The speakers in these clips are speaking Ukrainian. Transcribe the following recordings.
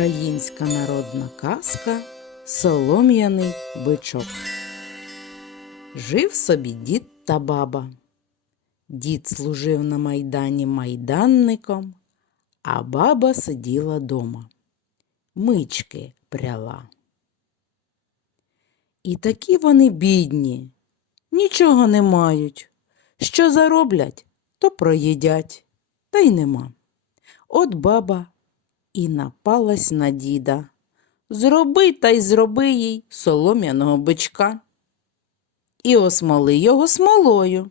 Українська народна казка Солом'яний бичок. Жив собі дід та баба. Дід служив на майдані майданником, а баба сиділа дома. Мички пряла. І такі вони бідні, нічого не мають. Що зароблять, то проїдять, та й нема. От баба і напалась на діда. Зроби та й зроби їй солом'яного бичка. І осмоли його смолою.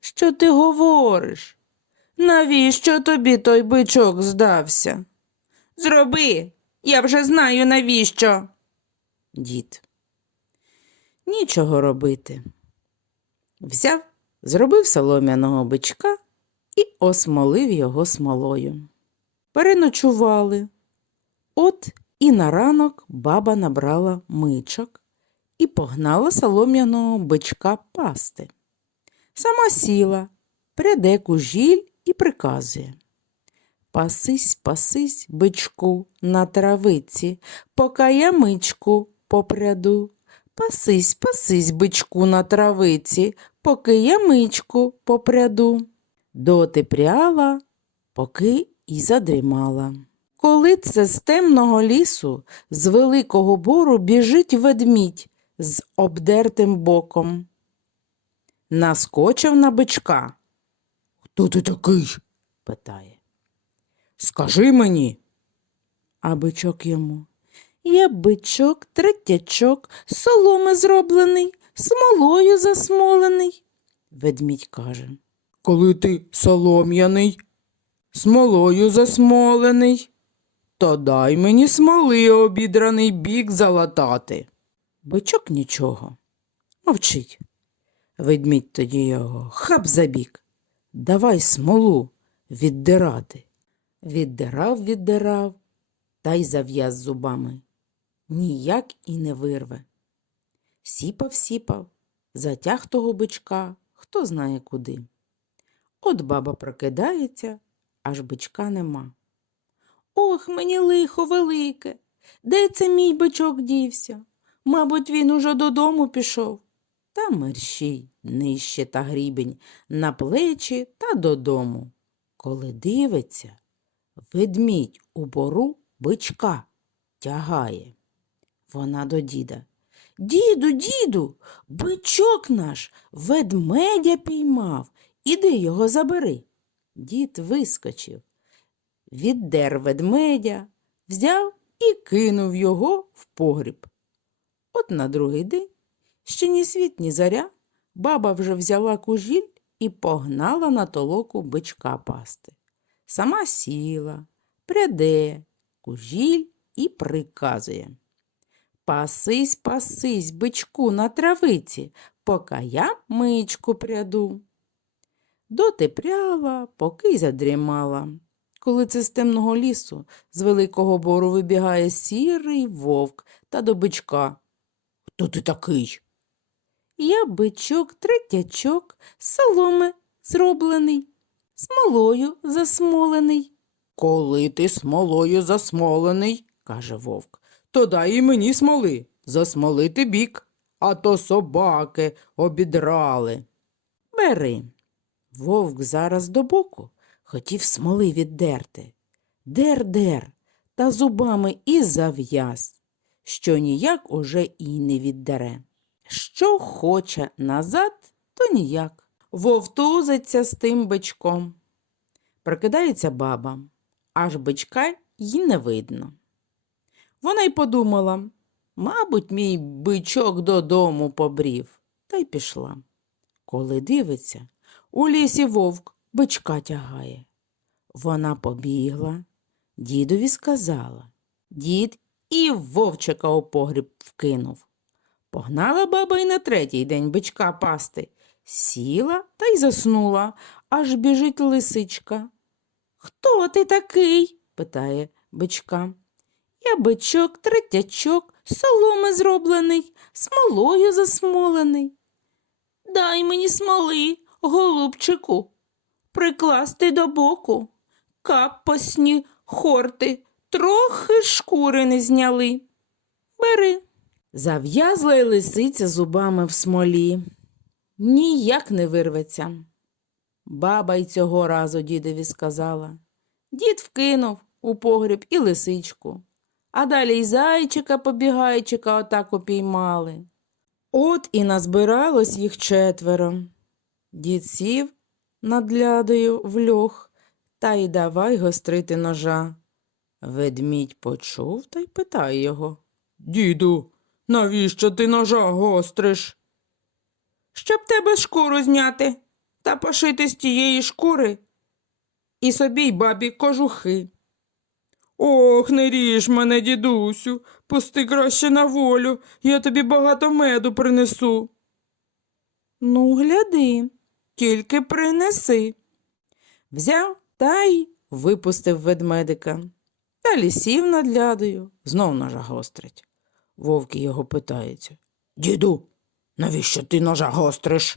Що ти говориш? Навіщо тобі той бичок здався? Зроби, я вже знаю навіщо. Дід. Нічого робити. Взяв, зробив солом'яного бичка і осмолив його смолою. Переночували. От і на ранок баба набрала мичок і погнала солом'яного бичка пасти. Сама сіла, пряде кужіль і приказує. Пасись, пасись, бичку, на травиці, поки я мичку попряду. Пасись, пасись, бичку на травиці, поки я мичку попряду. Доти пряла, поки і задрімала. Коли це з темного лісу, з великого бору біжить ведмідь з обдертим боком. Наскочив на бичка. Хто ти такий? питає. Скажи мені. А бичок йому. Я бичок, третячок, соломи зроблений, смолою засмолений. Ведмідь каже. Коли ти солом'яний, смолою засмолений, то дай мені смоли обідраний бік залатати. Бичок нічого. Мовчить. Ведмідь тоді його хап за бік. Давай смолу віддирати. Віддирав, віддирав, та й зав'яз зубами. Ніяк і не вирве. Сіпав, сіпав, затяг того бичка, хто знає куди. От баба прокидається, аж бичка нема. Ох, мені лихо велике. Де це мій бичок дівся? Мабуть, він уже додому пішов. Та мерщій нижче та грібень на плечі та додому. Коли дивиться, ведмідь у бору бичка тягає. Вона до діда. Діду, діду, бичок наш ведмедя піймав. Іди його забери. Дід вискочив, віддер ведмедя, взяв і кинув його в погріб. От на другий день, ще ні світ, ні заря, баба вже взяла кужіль і погнала на толоку бичка пасти. Сама сіла, пряде, кужіль і приказує. Пасись, пасись, бичку на травиці, поки я мичку пряду. Доти пряла, поки й задрімала. Коли це з темного лісу, з великого бору вибігає сірий вовк та до бичка. Хто ти такий? Я бичок, третячок, з соломи зроблений, смолою засмолений. Коли ти смолою засмолений, каже вовк, то дай і мені смоли, засмолити бік, а то собаки обідрали. Бери. Вовк зараз до боку хотів смоли віддерти. Дер-дер, та зубами і зав'яз, що ніяк уже і не віддере. Що хоче назад, то ніяк. Вовтузиться з тим бичком. Прокидається баба, аж бичка й не видно. Вона й подумала, мабуть, мій бичок додому побрів, та й пішла. Коли дивиться, у лісі вовк бичка тягає. Вона побігла, дідові сказала. Дід і вовчика у погріб вкинув. Погнала баба й на третій день бичка пасти. Сіла та й заснула, аж біжить лисичка. Хто ти такий? питає бичка. Я бичок, третячок, соломи зроблений, смолою засмолений. Дай мені смоли, голубчику, прикласти до боку, капосні хорти трохи шкури не зняли. Бери. Зав'язла й лисиця зубами в смолі. Ніяк не вирветься. Баба й цього разу дідові сказала. Дід вкинув у погріб і лисичку, а далі й зайчика побігайчика отак упіймали. От і назбиралось їх четверо. Дід сів над лядою в льох та й давай гострити ножа. Ведмідь почув та й питає його. Діду, навіщо ти ножа гостриш? Щоб тебе шкуру зняти та пошити з тієї шкури і собі й бабі кожухи. Ох, не ріж мене, дідусю, пусти краще на волю, я тобі багато меду принесу. Ну, гляди, тільки принеси. Взяв та й випустив ведмедика. Далі сів над лядою, знов ножа гострить. Вовки його питаються. Діду, навіщо ти ножа гостриш?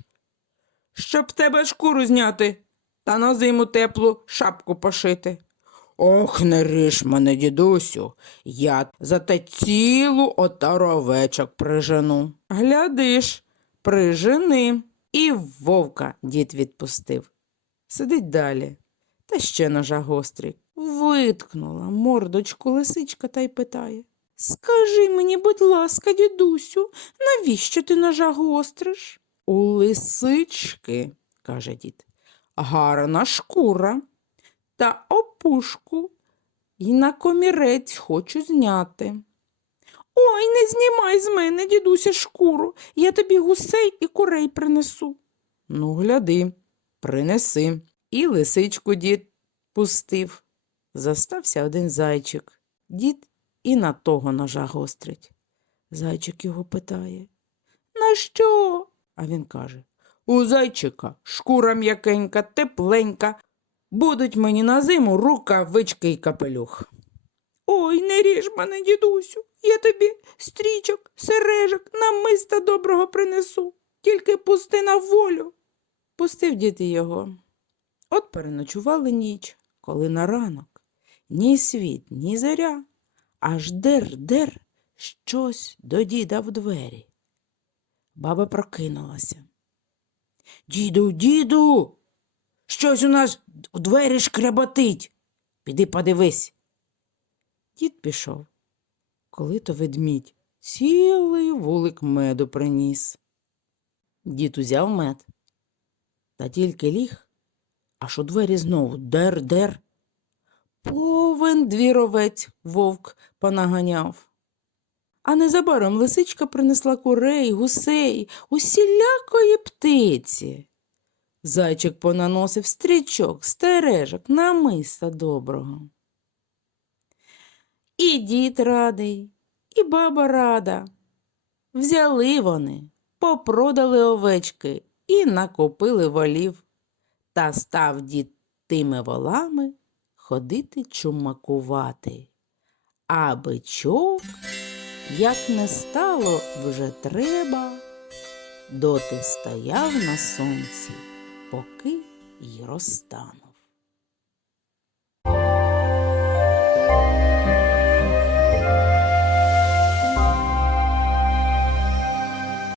Щоб тебе шкуру зняти та на зиму теплу шапку пошити. Ох, не риш мене, дідусю, я за те цілу отару овечок прижену. Глядиш, прижени. І вовка дід відпустив. Сидить далі, та ще ножа гострий. Виткнула мордочку лисичка та й питає. Скажи мені, будь ласка, дідусю, навіщо ти ножа гостриш? У лисички, каже дід, гарна шкура та опушку й на комірець хочу зняти. Ой, не знімай з мене, дідуся, шкуру, я тобі гусей і курей принесу. Ну, гляди, принеси. І лисичку дід пустив. Застався один зайчик. Дід і на того ножа гострить. Зайчик його питає. На що? А він каже У зайчика шкура м'якенька, тепленька. Будуть мені на зиму рукавички й капелюх. Ой, не ріж мене, дідусю, я тобі стрічок, сережок, намиста доброго принесу, тільки пусти на волю. Пустив дід його. От переночували ніч, коли на ранок ні світ, ні заря, аж дер-дер щось до діда в двері. Баба прокинулася. Діду, діду, щось у нас у двері шкряботить. Піди подивись. Дід пішов. Коли то ведмідь цілий вулик меду приніс. Дід узяв мед та тільки ліг, аж у двері знову дер-дер. Повен двіровець вовк понаганяв. А незабаром лисичка принесла курей, гусей, усілякої птиці. Зайчик понаносив стрічок, стережок, намиста доброго. І дід радий, і баба рада. Взяли вони, попродали овечки і накопили волів. Та став дід тими волами ходити чумакувати. А бичок, як не стало вже треба, доти стояв на сонці, поки й розтанув.